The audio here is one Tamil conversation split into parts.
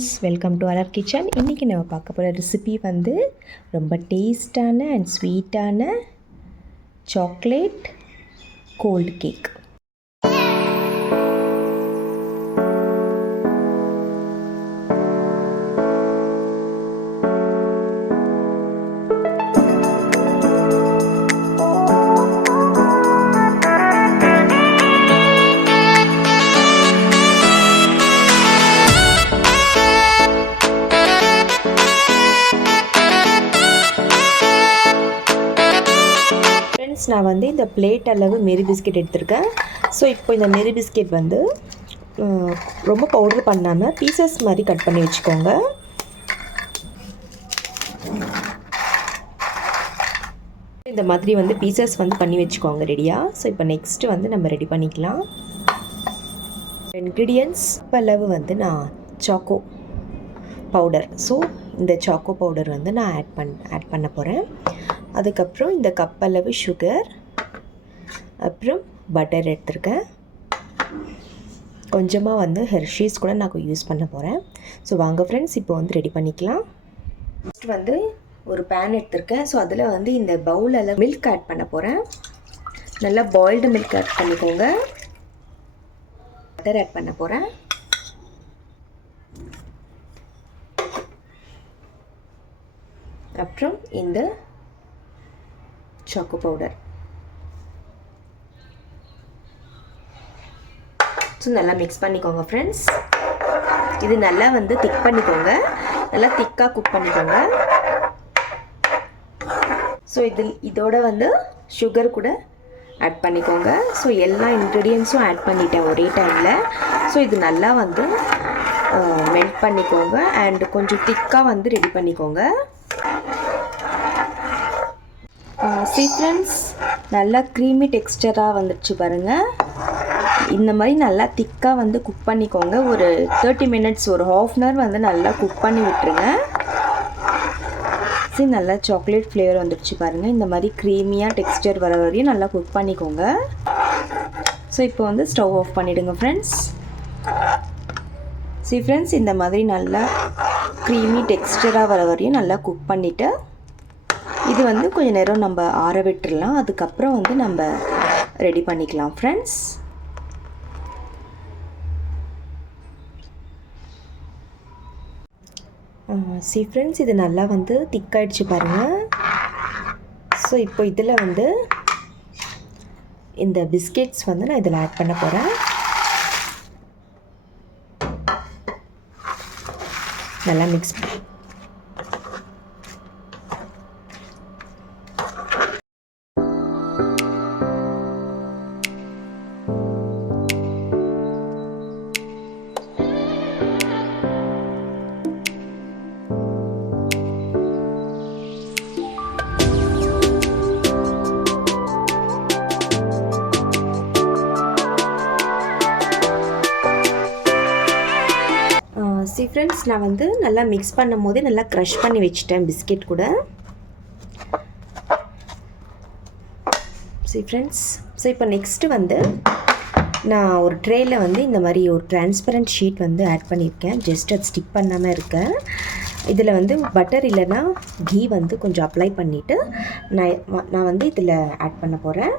Friends, welcome to our kitchen. இன்றைக்கி நம்ம பார்க்க போகிற ரெசிபி வந்து ரொம்ப டேஸ்டான அண்ட் ஸ்வீட்டான சாக்லேட் கோல்ட் கேக். நான் வந்து இந்த பிளேட் அளவு மேரி பிஸ்கெட் எடுத்திருக்கேன். ஸோ இப்போ இந்த மேரி பிஸ்கெட் வந்து ரொம்ப பவுடர் பண்ணாமல் பீசஸ் மாதிரி கட் பண்ணி வச்சுக்கோங்க. இந்த மாதிரி வந்து பீசஸ் வந்து பண்ணி வச்சுக்கோங்க ரெடியாக. ஸோ இப்போ நெக்ஸ்ட்டு வந்து நம்ம ரெடி பண்ணிக்கலாம். இன்க்ரீடியன்ட்ஸ் அளவு வந்து நான் சாக்கோ பவுடர். ஸோ இந்த சாக்கோ பவுடர் வந்து நான் ஆட் பண்ண போகிறேன். அதுக்கப்புறம் இந்த கப் அளவு சுகர், அப்புறம் பட்டர் எடுத்திருக்கேன். கொஞ்சமாக வந்து ஹெர்ஷீஸ் கூட நான் யூஸ் பண்ண போகிறேன். ஸோ வாங்க ஃப்ரெண்ட்ஸ், இப்போ வந்து ரெடி பண்ணிக்கலாம். ஃபஸ்ட் வந்து ஒரு பேன் எடுத்திருக்கேன். ஸோ அதில் வந்து இந்த பவுலில் மில்க் ஆட் பண்ண போகிறேன். நல்லா பாயில்டு மில்க் ஆட் பண்ணிக்கோங்க. பட்டர் ஆட் பண்ண போகிறேன். அப்புறம் இந்த சாக்கோ பவுடர். ஸோ நல்லா மிக்ஸ் பண்ணிக்கோங்க ஃப்ரெண்ட்ஸ். இது நல்லா வந்து திக் பண்ணிக்கோங்க, நல்லா திக்காக குக் பண்ணிக்கோங்க. ஸோ இதோட வந்து சுகர் கூட ஆட் பண்ணிக்கோங்க. ஸோ எல்லா இன்க்ரீடியன்ஸும் ஆட் பண்ணிட்டேன் ஒரே டைமில். ஸோ இது நல்லா வந்து மெல்ட் பண்ணிக்கோங்க அண்ட் கொஞ்சம் திக்காக வந்து ரெடி பண்ணிக்கோங்க. ஃப்ரெண்ட்ஸ், நல்லா க்ரீமி டெக்ஸ்டராக வந்துடுச்சு பாருங்கள். இந்த மாதிரி நல்லா திக்காக வந்து குக் பண்ணிக்கோங்க. ஒரு 30 மினிட்ஸ், ஒரு ½ அன் ஹவர் வந்து நல்லா குக் பண்ணி விட்டுருங்க. சரி, நல்லா சாக்லேட் ஃப்ளேவர் வந்துடுச்சு பாருங்கள். இந்த மாதிரி க்ரீமியாக டெக்ஸ்டர் வர வரையும் நல்லா குக் பண்ணிக்கோங்க. ஸோ இப்போ வந்து ஸ்டவ் ஆஃப் பண்ணிவிடுங்க ஃப்ரெண்ட்ஸ். சரி ஃப்ரெண்ட்ஸ், இந்த மாதிரி நல்லா க்ரீமி டெக்ஸ்டராக வர வரையும் நல்லா குக் பண்ணிவிட்டு இது வந்து கொஞ்சம் நேரம் நம்ம ஆற விட்டுடலாம். அதுக்கப்புறம் வந்து நம்ம ரெடி பண்ணிக்கலாம் ஃப்ரெண்ட்ஸ். சி ஃப்ரெண்ட்ஸ், இது நல்லா வந்து திக்காயிடுச்சு பாருங்கள். ஸோ இப்போ இதில் வந்து இந்த பிஸ்கெட்ஸ் வந்து நான் இதில் ஆட் பண்ண போகிறேன். நல்லா மிக்ஸ் பண்ணி ஃப்ரெண்ட்ஸ், நான் வந்து நல்லா மிக்ஸ் பண்ணும் போதே நல்லா க்ரஷ் பண்ணி வச்சுட்டேன் பிஸ்கெட் கூட. சரி ஃப்ரெண்ட்ஸ், ஸோ இப்போ நெக்ஸ்ட்டு வந்து நான் ஒரு ட்ரேயில் வந்து இந்த மாதிரி ஒரு டிரான்ஸ்பரண்ட் ஷீட் வந்து ஆட் பண்ணியிருக்கேன். ஜஸ்ட் அது ஸ்டிக் பண்ணாமல் இருக்கேன். இதில் வந்து பட்டர் இல்லைன்னா கீ வந்து கொஞ்சம் அப்ளை பண்ணிவிட்டு நான் வந்து இதில் ஆட் பண்ண போகிறேன்.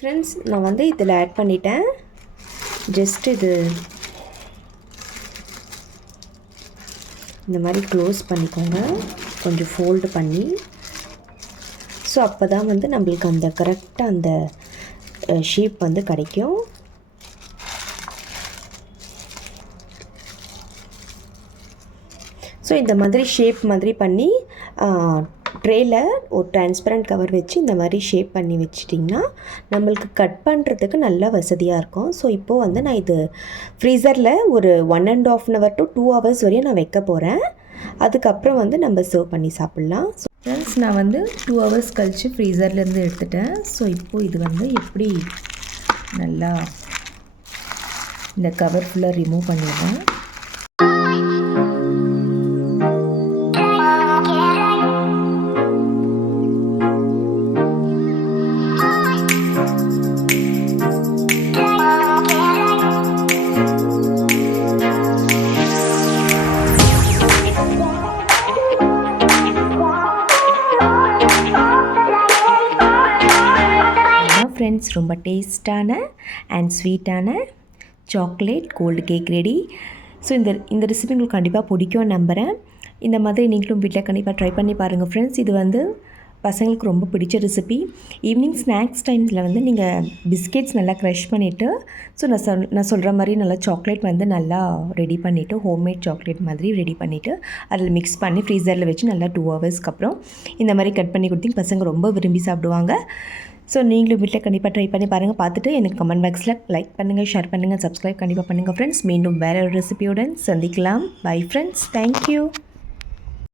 ஃப்ரெண்ட்ஸ், நான் வந்து இதில் ஆட் பண்ணிட்டேன். ஜஸ்ட் இது இந்த மாதிரி க்ளோஸ் பண்ணிக்கோங்க, கொஞ்சம் ஃபோல்டு பண்ணி. ஸோ அப்போ தான் வந்து நம்மளுக்கு அந்த கரெக்டாக அந்த ஷேப் வந்து கிடைக்கும். ஸோ இந்த மாதிரி ஷேப் மாதிரி பண்ணி ட்ரேயில் ஒரு டிரான்ஸ்பரண்ட் கவர் வச்சு இந்த மாதிரி ஷேப் பண்ணி வச்சிட்டிங்கன்னா நம்மளுக்கு கட் பண்ணுறதுக்கு நல்லா வசதியாக இருக்கும். ஸோ இப்போது வந்து நான் இது ஃப்ரீசரில் ஒரு 1.5 hour to 2 hours வரையும் நான் வைக்க போகிறேன். அதுக்கப்புறம் வந்து நம்ம சர்வ் பண்ணி சாப்பிட்லாம். ஸோ ஃப்ரெண்ட்ஸ், நான் வந்து 2 hours கழித்து ஃப்ரீசர்லேருந்து எடுத்துட்டேன். ஸோ இப்போது இது வந்து எப்படி நல்லா இந்த கவர் ஃபுல்லாக ரிமூவ் பண்ணிடுறேன். ஃப்ரெண்ட்ஸ், ரொம்ப டேஸ்ட்டான அண்ட் ஸ்வீட்டான chocolate cold cake ready. So இந்த ரெசிபி உங்களுக்கு கண்டிப்பாக பிடிக்கும் நம்புகிறேன். இந்த மாதிரி நீங்களும் வீட்டில் கண்டிப்பாக ட்ரை பண்ணி பாருங்கள் ஃப்ரெண்ட்ஸ். இது வந்து பசங்களுக்கு ரொம்ப பிடிச்ச ரெசிபி. ஈவினிங் ஸ்நாக்ஸ் டைம்ஸில் வந்து நீங்கள் பிஸ்கெட்ஸ் நல்லா க்ரஷ் பண்ணிவிட்டு, ஸோ நான் சொல்கிற மாதிரி நல்லா சாக்லேட் வந்து நல்லா ரெடி பண்ணிவிட்டு, ஹோம்மேட் சாக்லேட் மாதிரி ரெடி பண்ணிவிட்டு அதில் மிக்ஸ் பண்ணி ஃப்ரீசரில் வச்சு நல்லா 2 ஹவர்ஸ்க்கு அப்புறம் இந்த மாதிரி கட் பண்ணி கொடுத்தீங்க பசங்க ரொம்ப விரும்பி சாப்பிடுவாங்க. ஸோ நீங்களும் வீட்டில் கண்டிப்பாக ட்ரை பண்ணி பாருங்கள். பார்த்துட்டு எனக்கு கமெண்ட் பாக்ஸில் லைக் பண்ணுங்கள், ஷேர் பண்ணுங்கள், சப்ஸ்கிரைப் கண்டிப்பாக பண்ணுங்கள் ஃப்ரெண்ட்ஸ். மீண்டும் வேறு ஒரு ரெசிபியுடன் சந்திக்கலாம். Bye friends, thank you.